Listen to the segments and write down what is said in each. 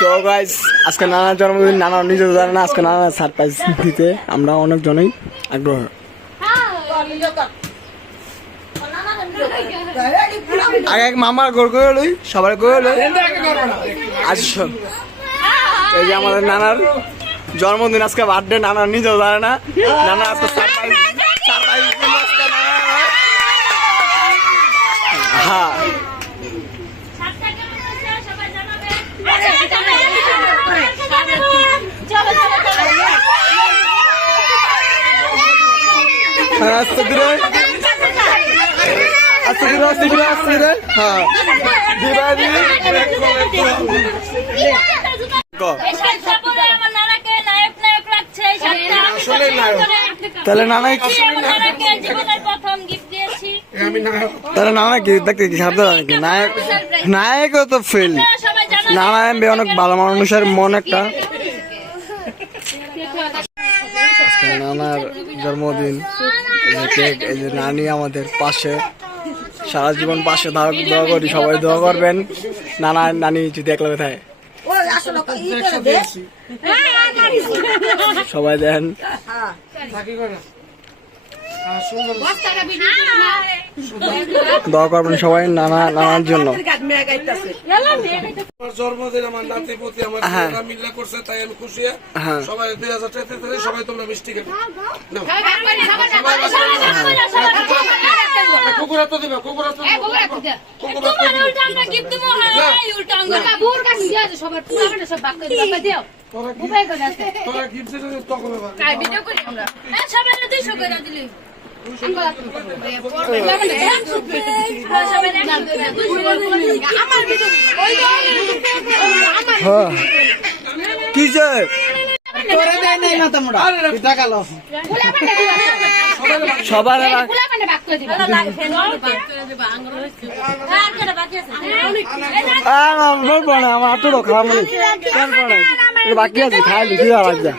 So guys আজকে নানার জন্মদিন, নানা নিজেও জানে না আজকে নানা সারপ্রাইজ দিতে আমরা অনেকজনই আগ্রহ। আগে এক মামা গোল করে লই, সবাই করে লই। আচ্ছা এই যে আমাদের নানার জন্মদিন, আজকে বার্থডে, নানা নিজেও জানে না। নানা আজকে সারপ্রাইজ হ্যাঁ আস্তে ধীরে আস্তে ধীরে আস্তে ধীরে আস্তে ধীরে হ্যাঁ তাহলে নানা তাহলে নানা কি দেখতে কি খারাপ নাকি? নায়ক নায়কও তো ফেল। নানা এমবি অনেক ভালো মানুষের মন একটা। আজকে নানার জন্মদিন, এই যে নানি আমাদের পাশে, সারা জীবন পাশে দোয়া করি, সবাই দোয়া করবেন নানা নানি যদি একলা থাকে। সবাই দেন দোয়া করবেন সবাই নানার জন্য। জন্মদিন আমার নাতি পুতি আমার মিল্লা করছে, তাই আমি খুশি। সবাই 2033 সবাই তোমরা মিষ্টি খাবে। কুকুরা তো দিবা, কুকুরা তো তোরা গিফট তখন কি সবার আমার তো খাওয়া বাকি আছে, খাই লিখি যা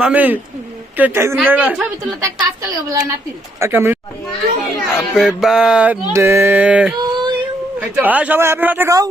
মামি কেক খাইছেন না? হ্যাপি বার্থডে, সবাই হ্যাপি বার্থডে খাও।